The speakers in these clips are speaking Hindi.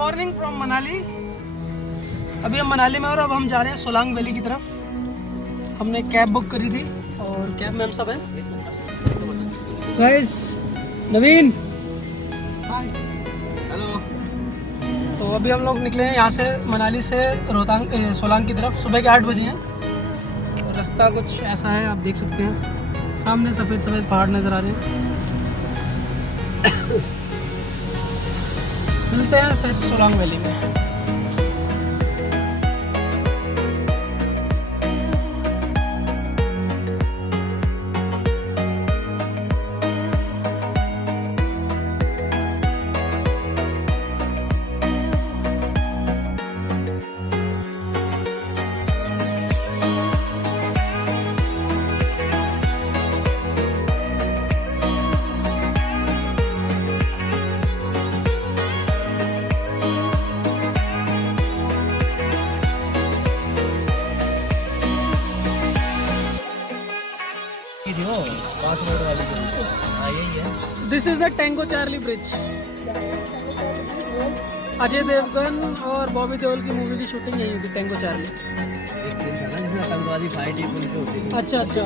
Morning from Manali. अभी हम मनाली में और अब हम जा रहे हैं सोलांग वैली की तरफ। हमने कैब बुक करी थी और कैब में हम सब हैं। गाइस, नवीन, हेलो। तो अभी हम लोग निकले हैं यहाँ से मनाली से रोहतांग सोलांग की तरफ। सुबह के 8 बजे हैं। रास्ता कुछ ऐसा है, आप देख सकते हैं सामने सफ़ेद सफ़ेद पहाड़ नज़र आ रहे हैं। मिलते हैं फिर सोलांग वैली में। This is the tango charlie bridge. Ajay Devgan और बॉबी देओल की मूवी की शूटिंग यही हुई थी, टैंगो चार्ली। अच्छा अच्छा,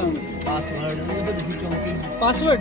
password.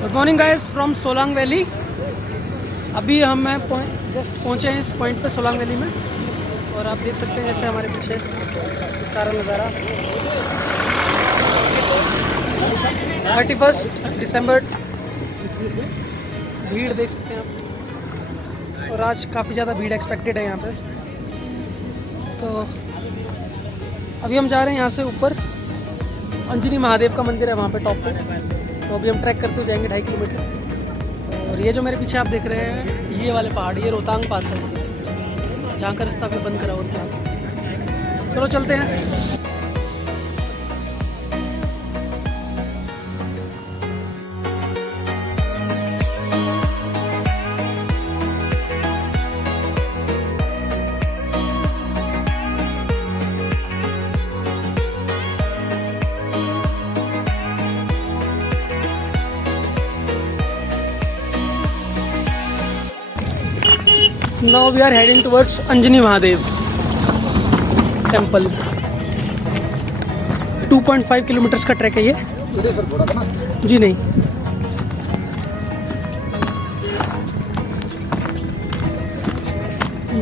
Good morning guys from Solang valley. अभी हम जस्ट पहुँचे हैं इस पॉइंट पे सोलांग वैली में, और आप देख सकते हैं जैसे हमारे पीछे सारा नज़ारा। 31 दिसंबर, भीड़ देख सकते हैं आप, और आज काफ़ी ज़्यादा भीड़ एक्सपेक्टेड है यहाँ पे। तो अभी हम जा रहे हैं यहाँ से ऊपर। अंजनी महादेव का मंदिर है वहाँ पे टॉप पे। तो अभी हम ट्रैक करते हुए जाएंगे 2.5 किलोमीटर। और ये जो मेरे पीछे आप देख रहे हैं, ये वाले पहाड़, ये रोहतांग पास है, जहाँ का रास्ता भी बंद करा हुआ है। चलो चलते हैं। Now we are heading towards Anjani Mahadev temple. 2.5 kilometres का ट्रैक है ये। जी नहीं,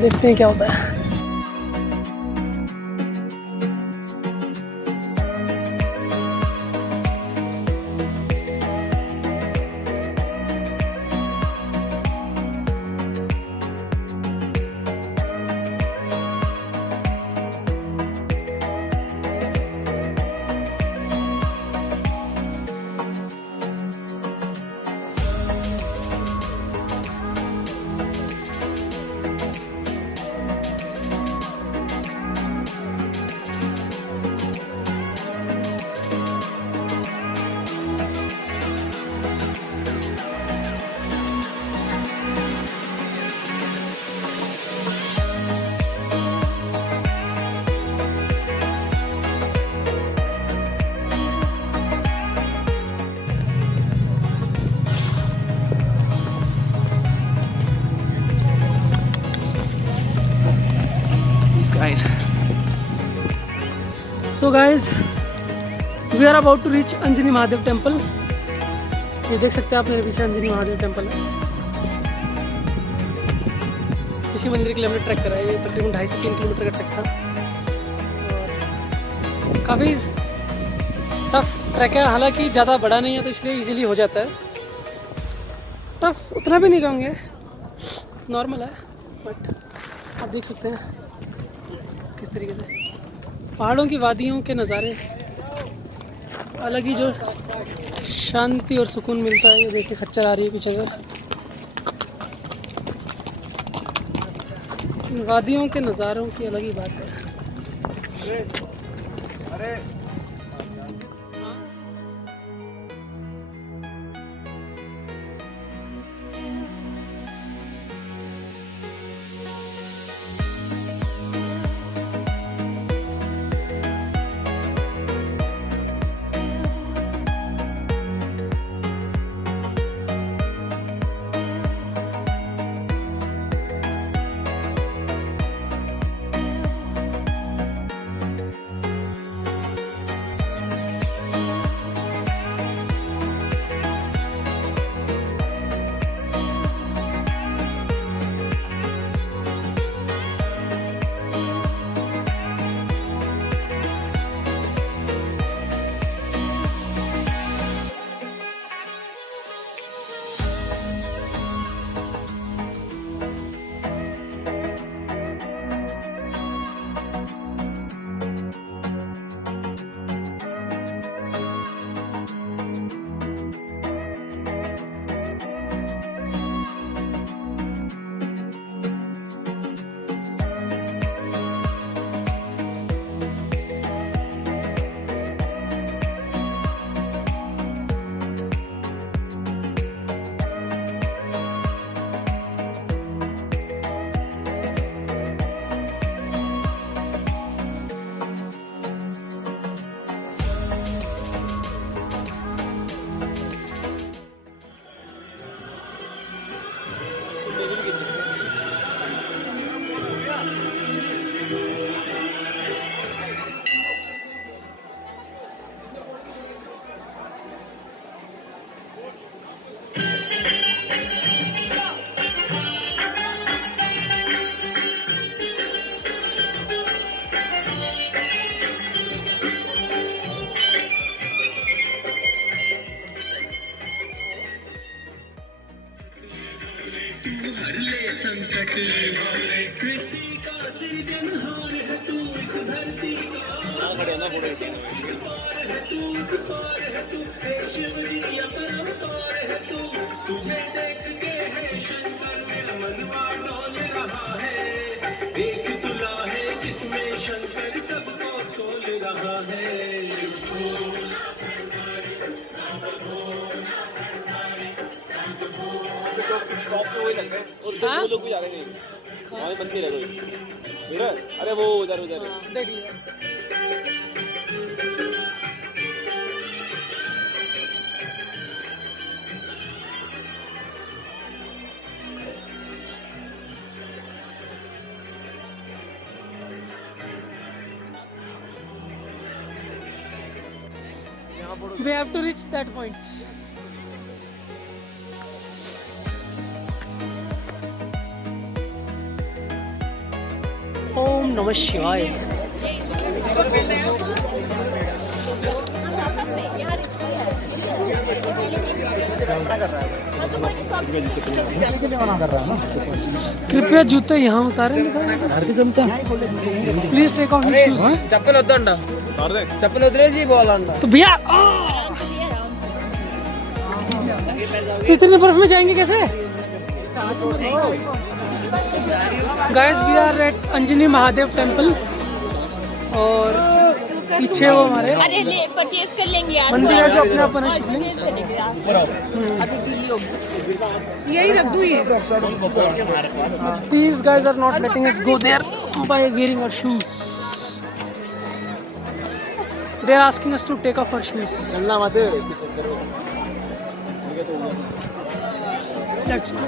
देखते हैं क्या होता है। So guys we are about to reach Anjani Mahadev temple. ये देख सकते हैं आप मेरे पीछे अंजनी महादेव टेम्पल है। इसी मंदिर के लिए हमने ट्रैक करा है। ये तकरीबन 2.5 से 3 किलोमीटर का ट्रैक था और काफ़ी टफ ट्रैक है। हालांकि ज़्यादा बड़ा नहीं है तो इसलिए इजीली हो जाता है। टफ उतना भी नहीं कहूँगे, नॉर्मल है, बट आप देख सकते हैं किस तरीके से पहाड़ों की वादियों के नज़ारे, अलग ही जो शांति और सुकून मिलता है। ये देखिए खच्चर आ रही है पीछे से। इन वादियों के नज़ारों की अलग ही बात है। अरे संकट सृष्टि का सृजनहार है तू, इस धरती का है तू, हे शिव जी अपरंपार है तू। तुझे देख के है शंकर मेरा मनवा डोल रहा है। एक तुला है जिसमें शंकर सबको तोल रहा है। वो लोग भी जा रहे हैं, वहाँ मंदिर है कोई इधर। अरे वो उधर उधर देख लिया। We have to reach that point. ओम नमः शिवाय। कृपया जूते यहाँ उतारे। Please take off your shoes. चप्पल वद्दंड चप्पल वदिलेसी बोलंड तो भैया तो इतने बर्फ में जाएंगे कैसे? Guys we are at Anjani Mahadev temple और पीछे वो हमारे अरे ले परचेज कर लेंगे यार। मंदिर है जो अपने आप बना शिवलिंग। यही रख दूँ ये। These guys are not letting us go there by wearing our shoes. They are asking us to take off our shoes. चलना मत। Let's go.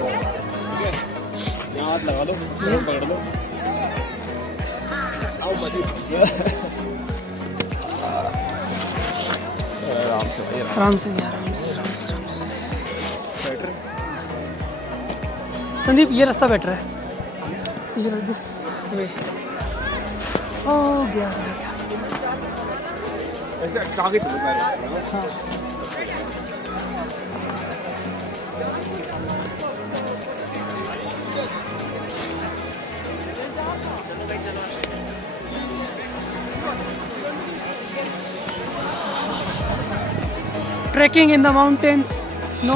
यहाँ हाथ लगा लो, पकड़ लो। आओ मत। आराम से भाई आराम से भैया, आराम से, आराम से, आराम से। संदीप ये रास्ता बेटर है, ये दिस वे। ओ गया गया गया। ऐसे आगे चलो पैर हाँ trekking in the mountains, snow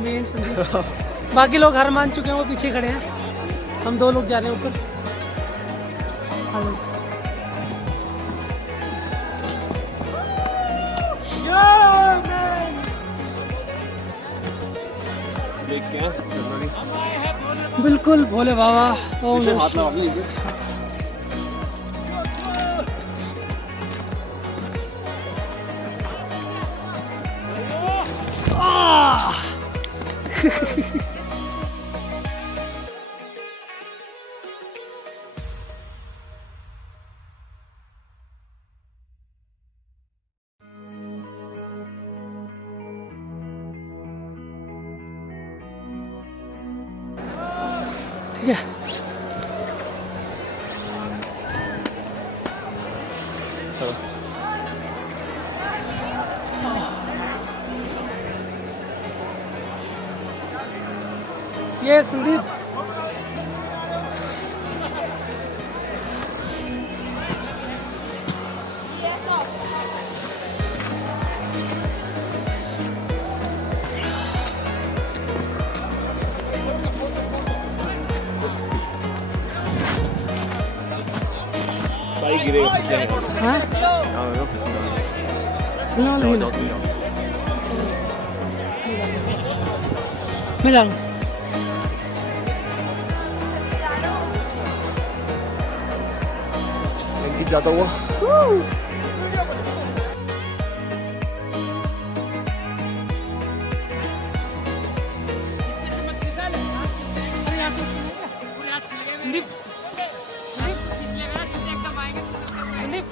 main Sandeep. बाकी लोग हार मान चुके हैं, वो पीछे खड़े हैं, हम 2 लोग जा रहे हैं ऊपर। आ जाओ। देख के हैं चलना नहीं बिल्कुल भोले बाबा। ओम पीछे नमः हाथ लगा के नीचे ठीक है। चलो ये संदीप भाई गिरेगा फिसले हाँ हाँ फिसले हिलो हिलो हिलो। मैं जा रहा हूँ। गीत जाता हुआ संदीप संदीप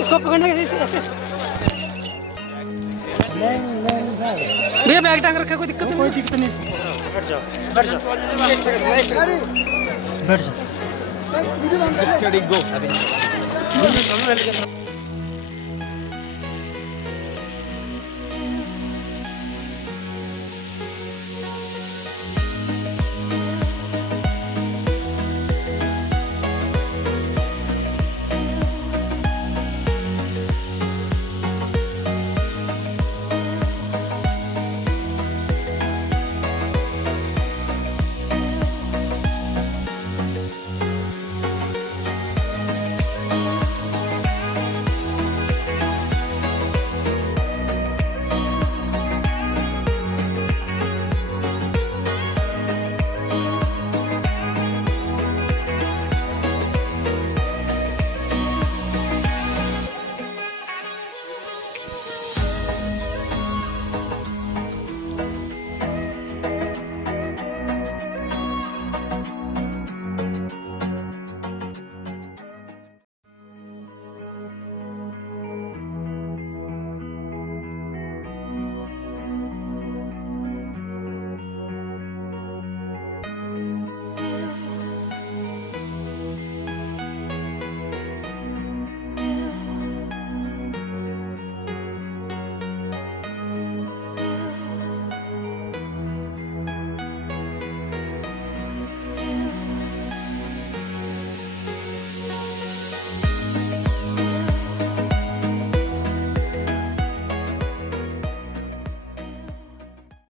इसको पकड़ने के ऐसे ऐसे। भैया बैग टांग रखा है, कोई दिक्कत नहीं? कोई दिक्कत नहीं। बैठ जाओ बैठ जाओ बैठ जाओ। स्टडी गो